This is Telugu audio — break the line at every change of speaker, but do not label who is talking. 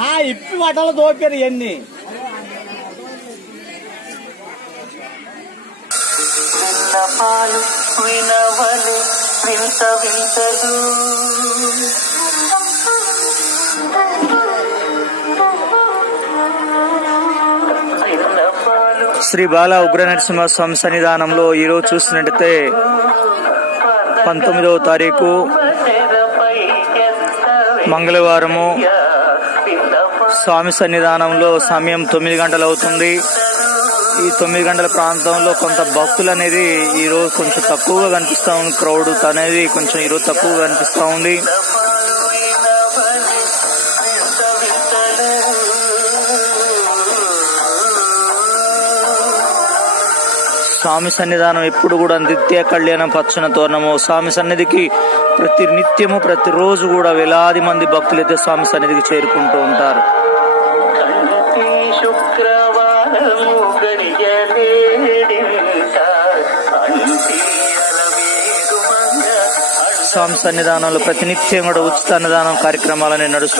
ఆ, ఇప్పి బట్టలు దోపారు ఇవన్నీ
విన్నపాలు వినవలే వింత వింతలు.
శ్రీ బాల ఉగ్ర నరసింహస్వామి సన్నిధానంలో ఈరోజు చూసినట్టయితే పంతొమ్మిదవ తారీఖు మంగళవారము స్వామి సన్నిధానంలో సమయం తొమ్మిది గంటలు అవుతుంది ఈ తొమ్మిది గంటల ప్రాంతంలో కొంత భక్తులు అనేది ఈరోజు కొంచెం తక్కువగా కనిపిస్తూ ఉంది. క్రౌడ్ అనేది కొంచెం ఈ రోజు తక్కువగా కనిపిస్తూ ఉంది. స్వామి సన్నిధానం ఎప్పుడు కూడా నిత్య కళ్యాణం పచ్చన తోరణము. స్వామి సన్నిధికి ప్రతి నిత్యము ప్రతిరోజు కూడా వేలాది మంది భక్తులైతే స్వామి సన్నిధికి చేరుకుంటూ ఉంటారు. స్వామి సన్నిధానంలో ప్రతినిత్యం కూడా ఉచిత అన్నదానం కార్యక్రమాలని నడుస్తూ